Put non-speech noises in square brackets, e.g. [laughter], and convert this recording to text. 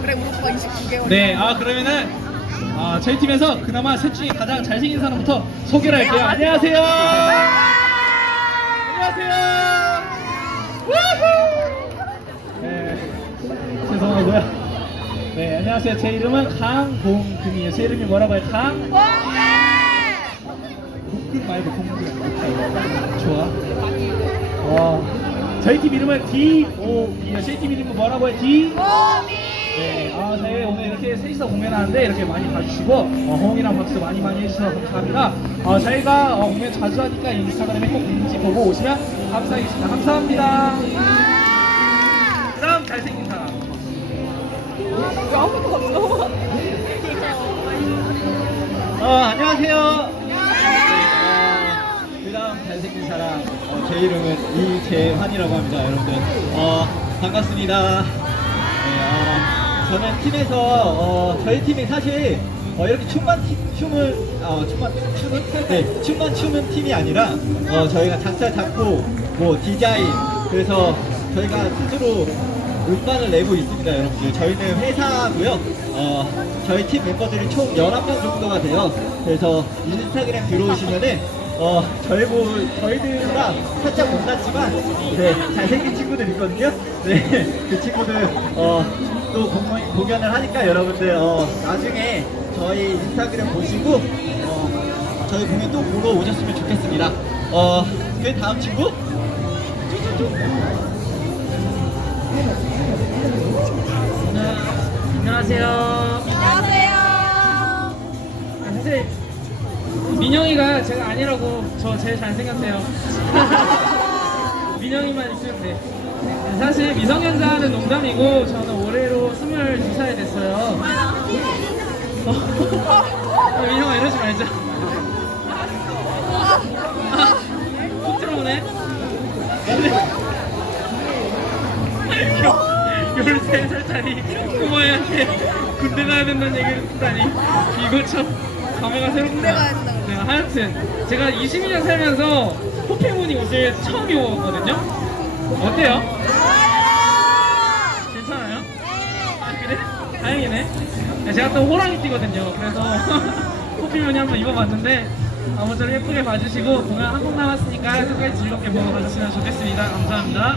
그래 우리 오빠 29개월. 네, 아 그러면은 아, 저희 팀에서 그나마 셋 중에 가장 잘생긴 사람부터 소개를 할게요. 안녕하세요. 안녕하세요. 우후! 네, 죄송하고요. 네, 안녕하세요. 제 이름은 강봉금이에요. 제 이름이 뭐라고 해요? 강? 공금 말고 공금. 좋아. 어, 저희 팀 이름은 D.O.B예요. 저희 팀 이름은 뭐라고 해요? D. 네, 아, 저희 오늘 이렇게 셋이서 공연하는데 이렇게 많이 봐주시고 어, 호응이랑 박수 많이 많이 해주셔서 감사합니다. 어, 저희가 어, 공연 자주 하니까 인스타그램에 꼭 공지 보고 오시면 감사하겠습니다. 감사합니다. 그다음 잘생긴 사람. 없어. 어, 안녕하세요. 잘생긴 사람, 어, 제 이름은 이재환이라고 합니다, 여러분들. 어, 반갑습니다. 네, 어, 저는 팀에서, 어, 저희 팀이 사실, 어, 이렇게 춤만, 티- 춤을, 어, 춤만, 춤은? 네, 춤만 추는 팀이 아니라, 어, 저희가 작사, 작곡, 뭐, 디자인, 그래서 저희가 스스로 음반을 내고 있습니다, 여러분들. 저희는 회사고요. 어, 저희 팀 멤버들이 총 11명 정도가 돼요. 그래서 인스타그램 들어오시면은 어, 저희 보, 저희들보다 살짝 못 났지만 네, 잘생긴 친구들 있거든요. 네, 그 친구들 어, 또 공연, 공연을 하니까 여러분들 어, 나중에 저희 인스타그램 보시고 어, 저희 공연 또 보러 오셨으면 좋겠습니다. 어, 그 다음 친구? 안녕하세요. 안녕하세요. 사실 민영이가 제가 아니라고 저 제일 잘생겼대요. [laughs] 민영이만 있으면 돼. 사실 미성년자는 농담이고 저는 올해로 22살 됐어요. 어, [laughs] 민영아 이러지 말자. [laughs] 꼭 들어오네. 13살짜리 부모한테 군대 가야 된다는 얘기를 듣다니 이거 참 감회가 새롭다 군대 가야 된다고. 네, 하여튼 제가 22년 살면서 호피무늬 옷을 처음 입어봤거든요 어때요? 괜찮아요? 아 그래? 다행이네 네, 제가 또 호랑이 띠거든요 그래서 [laughs] 호피무늬 한번 입어봤는데 아무쪼록 예쁘게 봐주시고 공연 한 곡 남았으니까 끝까지 즐겁게 보고 가주시면 좋겠습니다 감사합니다